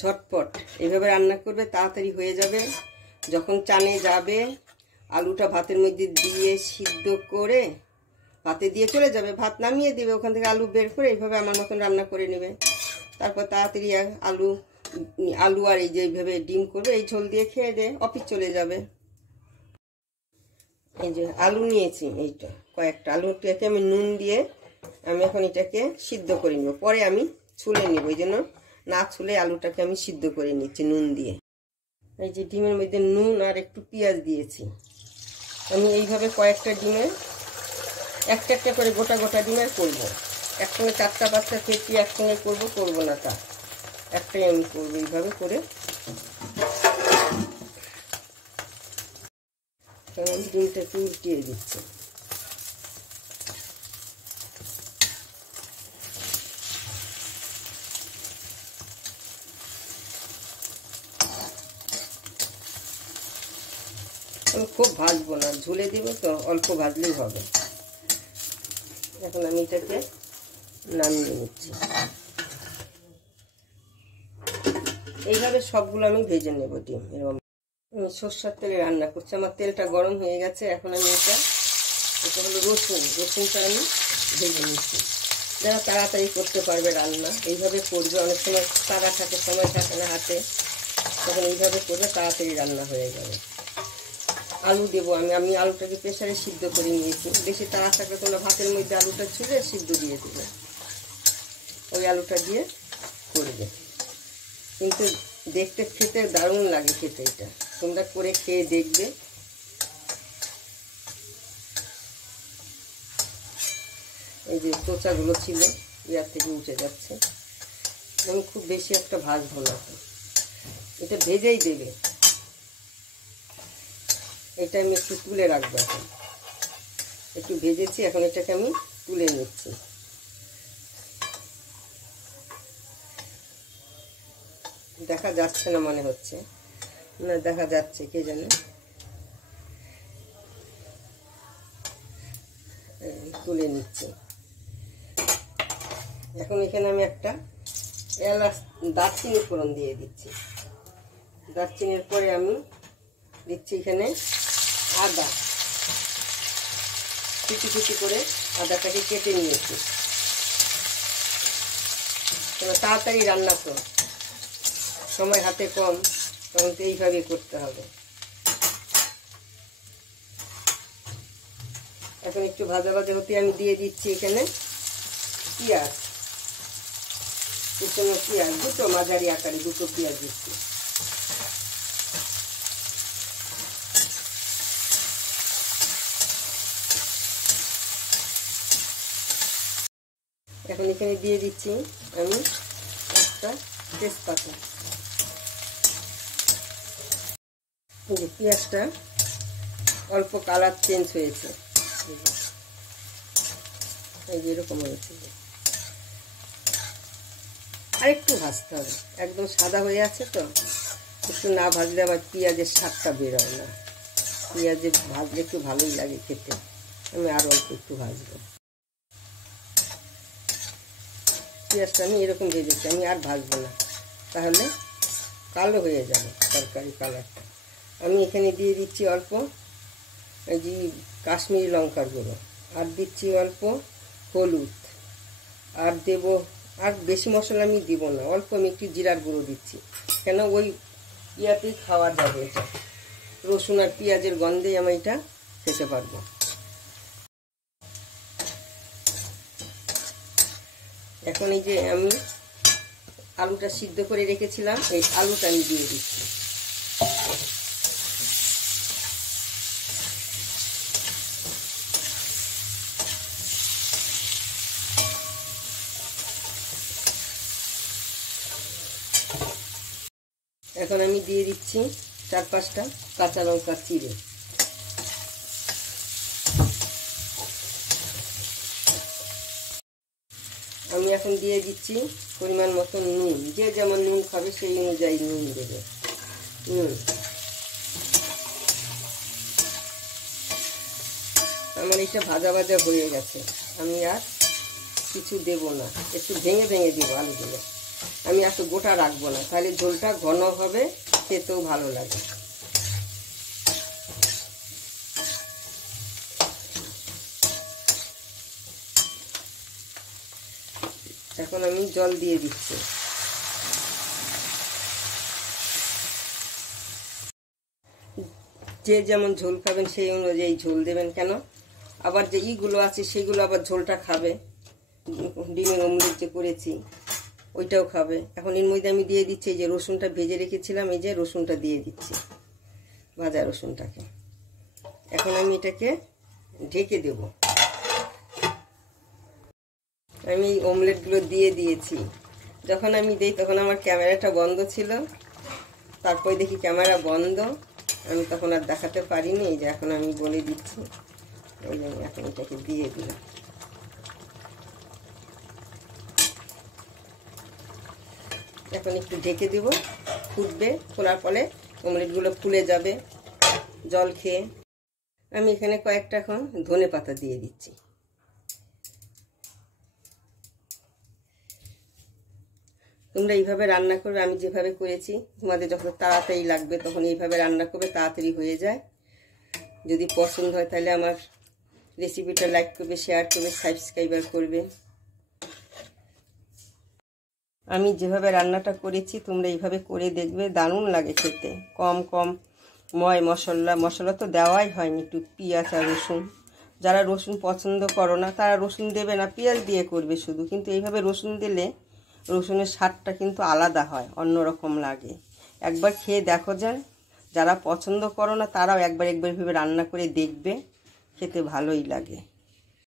ঝটপট এইভাবে রান্না করবে, তাড়াতাড়ি হয়ে যাবে। যখন চানে যাবে আলুটা ভাতের মধ্যে দিয়ে সিদ্ধ করে ভাতে দিয়ে চলে যাবে, ভাত নামিয়ে দেবে, ওখান থেকে আলু বের করে এইভাবে আমার মতন রান্না করে নেবে। তারপর তাড়াতাড়ি আলু আর এই যে এইভাবে ডিম করবে, এই ঝোল দিয়ে খেয়ে দিয়ে অফিস চলে যাবে। এই যে আলু নিয়েছি, এইটা কয়েকটা আলুটাকে আমি নুন দিয়ে আমি এখন এটাকে সিদ্ধ করে নেব, পরে আমি ছুলে নেব। এই জন্য না ছুলে আলুটাকে আমি সিদ্ধ করে নিচ্ছি নুন দিয়ে। এই যে ডিমের মধ্যে নুন আর একটু পেঁয়াজ দিয়েছি। আমি এইভাবে কয়েকটা ডিমে একটা একটা করে গোটা গোটা ডিমের করব। একসঙ্গে 4টা-5টা ফেটি একসঙ্গে করব না, তা একটাই আমি করবো। এইভাবে করে আমি ডিমটা একটু উল্টিয়ে দিচ্ছি। আমি খুব ভাজবো না, ঝুলে দেবো তো, অল্প ভাজলেই হবে। এখন আমি এটাকে নামিয়ে নিচ্ছি। এইভাবে সবগুলো আমি ভেজে নেব ডিম। এরকম আমি সরষের তেলে রান্না করছি, আমার তেলটা গরম হয়ে গেছে। এখন আমি এটা হলো রসুনটা আমি ভেজে নিচ্ছি। যারা তাড়াতাড়ি করতে পারবে রান্না এইভাবে করবে, অনেক সময় তাড়া থাকে, সময় থাকে না হাতে, তখন এইভাবে করবে, তাড়াতাড়ি রান্না হয়ে যাবে। আলু দেবো আমি আলুটাকে প্রেসারে সিদ্ধ করে নিয়েছি। বেশি তাড়া থাকলে তোমরা ভাতের মধ্যে আলুটা ছুলে সিদ্ধ দিয়ে দেবে, ওই আলুটা দিয়ে করবে। কিন্তু দেখতে খেতে দারুণ লাগে খেতে, এটা তোমরা করে খেয়ে দেখবে। এই যে তোচাগুলো ছিল ইয়ার থেকে উঠে যাচ্ছে। আমি খুব বেশি একটা ভাজবো না, এটা ভেজেই দেবে। এটা আমি একটু তুলে রাখবো, এখন একটু ভেজেছি, এখন এটাকে আমি তুলে নিচ্ছি। দেখা যাচ্ছে না মনে হচ্ছে, না দেখা যাচ্ছে, কে জানে। তুলে নিচ্ছি। এখন এখানে আমি একটা দারচিনি ফোড়ন দিয়ে দিচ্ছি। দারচিনির পরে আমি দিচ্ছি এখানে আদা, কুচি কুচি করে আদাটাকে কেটে নিয়েছি। তাড়াতাড়ি রান্না তো, সময় হাতে কম, তখন তো এইভাবে করতে হবে। এখন একটু ভাজা ভাজা হতে আমি দিয়ে দিচ্ছি এখানে পেঁয়াজ, কুচনো পেঁয়াজ, দুটো মাঝারি আকারে দুটো পেঁয়াজ দিচ্ছি। এখন এখানে দিয়ে দিচ্ছি আমি একটা তেজপাতা। যে পেঁয়াজটা অল্প কালার চেঞ্জ হয়েছে, এই যে এরকম হয়েছে। আর একটু ভাজতে হবে, একদম সাদা হয়ে আছে তো, একটু না ভাজলে আবার পেঁয়াজের স্বাদটা বেরোয় না। পেঁয়াজে ভাজলে একটু ভালোই লাগে খেতে। আমি আরও অল্প একটু ভাজবো। পেঁয়াজটা আমি এরকম ভেজেছি, আমি আর ভাজবো না, তাহলে কালো হয়ে যাবে তরকারি কালারটা। আমি এখানে দিয়ে দিচ্ছি অল্প এই যে কাশ্মীরি লঙ্কার গুঁড়ো, আর দিচ্ছি অল্প হলুদ, আর দেব, আর বেশি মশলা আমি দিব না, অল্প আমি একটু জিরার গুঁড়ো দিচ্ছি, কেন ওই ইয়াতেই খাওয়া যাবে। এটা রসুন আর পেঁয়াজের গন্ধেই আমি এটা খেতে পারবো। এখন এই যে আমি আলুটা সিদ্ধ করে রেখেছিলাম, এই আলুটা আমি দিয়ে দিচ্ছি। এখন আমি দিয়ে দিচ্ছি 4-5টা কাঁচা লঙ্কা চিড়ে। আমি এখন দিয়ে দিচ্ছি পরিমাণ মতো নুন, যে যেমন নুন খাবে সেই অনুযায়ী নুন দেবে। আমার এটা ভাজা ভাজা হয়ে গেছে, আমি আর কিছু দেব না, একটু ভেঙে ভেঙে দিব আলুগুলো, আমি এত গোটা রাখবো না, তাহলে ঝোলটা ঘন হবে, খেতেও ভালো লাগে। এখন আমি জল দিয়ে দিচ্ছি। যে যেমন ঝোল খাবেন সেই অনুযায়ী ঝোল দেবেন। কেন আবার যে ইগুলো আছে সেগুলো আবার ঝোলটা খাবে, ডিমের অমলেট যে করেছি ওইটাও খাবে। এখন এর মধ্যে আমি দিয়ে দিচ্ছি এই যে রসুনটা ভেজে রেখেছিলাম, এই যে রসুনটা দিয়ে দিচ্ছি, ভাজা রসুনটাকে। এখন আমি এটাকে ঢেকে দেব। আমি অমলেটগুলো দিয়ে দিয়েছি। যখন আমি দিই তখন আমার ক্যামেরাটা বন্ধ ছিল, তারপরে দেখি ক্যামেরা বন্ধ, আমি তখন আর দেখাতে পারিনি। এই যে এখন আমি বলে দিচ্ছি, এই জন্য এখন এটাকে দিয়ে দিলাম। এখন একটু ঢেকে দিব, ফুটবে, ফোলার ফলে অমলেটগুলো ফুলে যাবে জল খেয়ে। আমি এখানে কয়েকটা এখন ধনে পাতা দিয়ে দিচ্ছি। তোমরা এইভাবে রান্না করবে, আমি যেভাবে করেছি। তোমাদের যখন তাড়াতাড়ি লাগবে তখন এইভাবে রান্না করবে, তাড়াতাড়ি হয়ে যায়। যদি পছন্দ হয় তাহলে আমার রেসিপিটা লাইক করবে, শেয়ার করবে, সাবস্ক্রাইবার করবে। আমি যেভাবে রান্নাটা করেছি তোমরা এইভাবে করে দেখবে, দারুণ লাগে খেতে। কম কম মশলা তো দেওয়াই হয়নি, একটু পেঁয়াজ আর রসুন। যারা রসুন পছন্দ করো না তারা রসুন দেবে না, পেঁয়াজ দিয়ে করবে শুধু। কিন্তু এইভাবে রসুন দিলে রসুনের স্বাদটা কিন্তু আলাদা হয়, অন্যরকম লাগে। একবার খেয়ে দেখো যান। যারা পছন্দ করো না তারাও একবার এইভাবে রান্না করে দেখবে, খেতে ভালোই লাগে।